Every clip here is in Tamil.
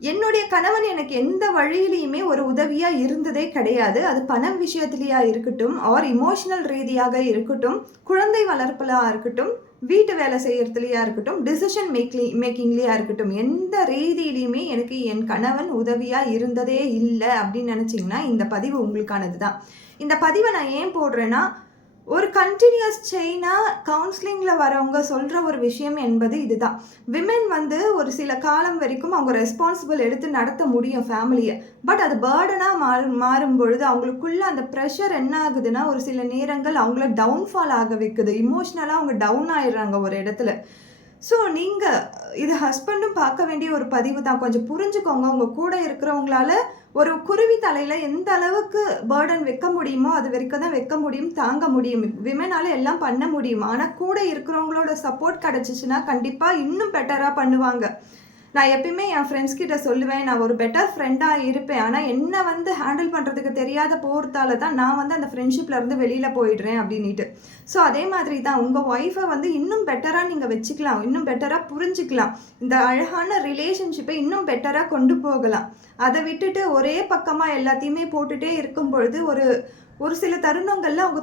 என்னுடைய கணவன் எனக்கு எந்த வழியிலயுமே ஒரு உதவியா இருந்ததே கிடையாது. அது பணம் விஷயத்திலயா இருக்கட்டும், ஆர் எமோஷனல் ரீதியாக இருக்கட்டும், குழந்தை வளர்ப்புலயா இருக்கட்டும், வீட்டு வேலை செய்யறதுலயா இருக்கட்டும், டிசிஷன் மேக்கிங்லயா இருக்கட்டும், எந்த ரீதியிலயுமே எனக்கு என் கணவன் உதவியா இருந்ததே இல்ல அப்படின்னு நினைச்சீங்கன்னா, இந்த பதிவு உங்களுக்கானது தான். இந்த பதிவை நான் ஏன் போடுறேன்னா, ஒரு கண்டினியூஸ் செயினாக கவுன்சிலிங்கில் வரவங்க சொல்கிற ஒரு விஷயம் என்பது இதுதான். விமென் வந்து ஒரு சில காலம் வரைக்கும் அவங்க ரெஸ்பான்சிபிள் எடுத்து நடத்த முடியும் ஃபேமிலியை. பட் அது பேர்டனாக மாறும் பொழுது அவங்களுக்குள்ள அந்த ப்ரெஷர் என்ன ஆகுதுன்னா, ஒரு சில நேரங்கள் அவங்கள டவுன்ஃபால் ஆக வைக்குது. இமோஷ்னலாக அவங்க டவுன் ஆயிடுறாங்க ஒரு இடத்துல. ஸோ நீங்கள் இது ஹஸ்பண்டும் பார்க்க வேண்டிய ஒரு பதிவு தான். கொஞ்சம் புரிஞ்சுக்கோங்க. உங்கள் கூட இருக்கிறவங்களால ஒரு குருவி தலையில் எந்த அளவுக்கு பேர்டன் வைக்க முடியுமோ அது வரைக்கும் தான் வைக்க முடியும், தாங்க முடியும். விமனால எல்லாம் பண்ண முடியும். ஆனால் கூட இருக்கிறவங்களோட சப்போர்ட் கிடச்சிச்சின்னா கண்டிப்பாக இன்னும் பெட்டராக பண்ணுவாங்க. நான் எப்பயுமே என் ஃப்ரெண்ட்ஸ் கிட்ட சொல்லுவேன், நான் ஒரு பெட்டர் ஃப்ரெண்டாக இருப்பேன். ஆனால் என்னை வந்து ஹேண்டில் பண்ணுறதுக்கு தெரியாத போகிறதால தான் நான் வந்து அந்த ஃப்ரெண்ட்ஷிப்லேருந்து வெளியில் போயிடுறேன் அப்படின்ட்டு. ஸோ அதே மாதிரி தான் உங்கள் ஒய்ஃபை வந்து இன்னும் பெட்டராக நீங்கள் வச்சுக்கலாம், இன்னும் பெட்டராக புரிஞ்சுக்கலாம். இந்த அழகான ரிலேஷன்ஷிப்பை இன்னும் பெட்டராக கொண்டு போகலாம். அதை விட்டுட்டு ஒரே பக்கமாக எல்லாத்தையுமே போட்டுகிட்டே இருக்கும் பொழுது ஒரு சில தருணங்களில் அவங்க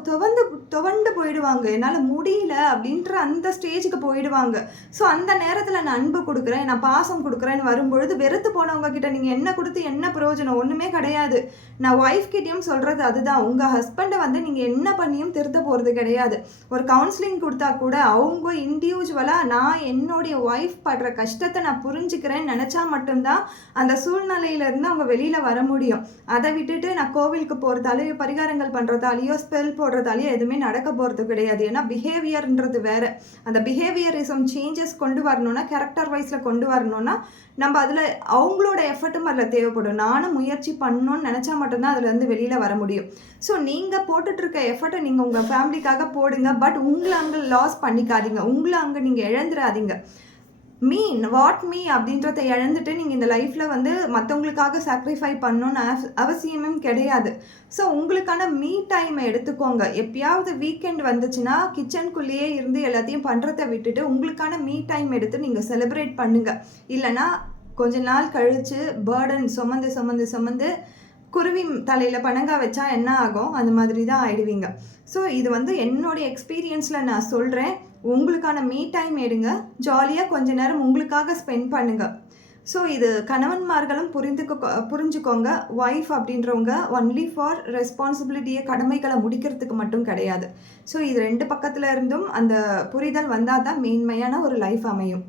துவண்டு போயிடுவாங்க. என்னால் முடியல அப்படின்ற அந்த ஸ்டேஜுக்கு போயிடுவாங்க. ஸோ அந்த நேரத்தில் நான் அன்பு கொடுக்குறேன், நான் பாசம் கொடுக்குறேன்னு வரும்பொழுது வெறுத்து போனவங்க கிட்ட நீங்கள் என்ன கொடுத்து என்ன பிரயோஜனம்? ஒன்றுமே கிடையாது. நான் ஒய்ஃப் கிட்டேயும் சொல்கிறது அதுதான். உங்கள் ஹஸ்பண்டை வந்து நீங்கள் என்ன பண்ணியும் திருத்த போகிறது கிடையாது. ஒரு கவுன்சிலிங் கொடுத்தா கூட அவங்க இண்டிவிஜுவலாக நான் என்னுடைய ஒய்ஃப் படுற கஷ்டத்தை நான் புரிஞ்சுக்கிறேன்னு நினச்சா மட்டும்தான் அந்த சூழ்நிலையிலேருந்து அவங்க வெளியில் வர முடியும். அதை விட்டுட்டு நான் கோவிலுக்கு போகிறதாலே பரிகாரங்கள் பண்ணுறதாலேயோ ஸ்பெல் போடுறதாலேயோ எதுவுமே நடக்க போகிறது கிடையாது. ஏன்னா பிஹேவியர்ன்றது வேறு. அந்த பிஹேவியரிசம் சேஞ்சஸ் கொண்டு வரணும்னா, கேரக்டர் வைஸில் கொண்டு வரணும்னா நம்ம அதில் அவங்களோட எஃபர்ட்டும் அதில் தேவைப்படும். நானும் முயற்சி பண்ணணும்னு நினச்சா மட்டும்தான் அதுலேருந்து வெளியில் வர முடியும். ஸோ நீங்கள் போட்டுட்ருக்க எஃபர்ட்டை நீங்கள் உங்கள் ஃபேமிலிக்காக போடுங்க. பட் உங்களை அங்கே லாஸ் பண்ணிக்காதீங்க, உங்களை அங்கே நீங்கள் இழந்துடாதீங்க. வாட் மீ அப்படின்றத இழந்துட்டு நீங்கள் இந்த லைஃப்பில் வந்து மற்றவங்களுக்காக சாக்ரிஃபை பண்ணணும்னு அவசியமும் கிடையாது. ஸோ உங்களுக்கான மீ டைமை எடுத்துக்கோங்க. எப்பயாவது வீக்கெண்ட் வந்துச்சுன்னா கிச்சனுக்குள்ளேயே இருந்து எல்லாத்தையும் பண்ணுறதை விட்டுட்டு உங்களுக்கான மீ டைம் எடுத்து நீங்கள் செலிப்ரேட் பண்ணுங்கள். இல்லைனா கொஞ்ச நாள் கழித்து பேர்டன் சுமந்து குருவி தலையில் பனங்காய் வச்சா என்ன ஆகும்? அந்த மாதிரி தான் ஆயிடுவீங்க. ஸோ இது வந்து என்னுடைய எக்ஸ்பீரியன்ஸில் நான் சொல்கிறேன். உங்களுக்கான மீ டைம் எடுங்க, ஜாலியாக கொஞ்ச நேரம் உங்களுக்காக ஸ்பெண்ட் பண்ணுங்கள். ஸோ இது கணவன்மார்களும் புரிஞ்சுக்கோங்க. ஒய்ஃப் அப்படின்றவங்க ஒன்லி ஃபார் ரெஸ்பான்சிபிலிட்டியை, கடமைகளை முடிக்கிறதுக்கு மட்டும் கிடையாது. ஸோ இது ரெண்டு பக்கத்தில் இருந்தும் அந்த புரிதல் வந்தால் தான் மேன்மையான ஒரு லைஃப் அமையும்.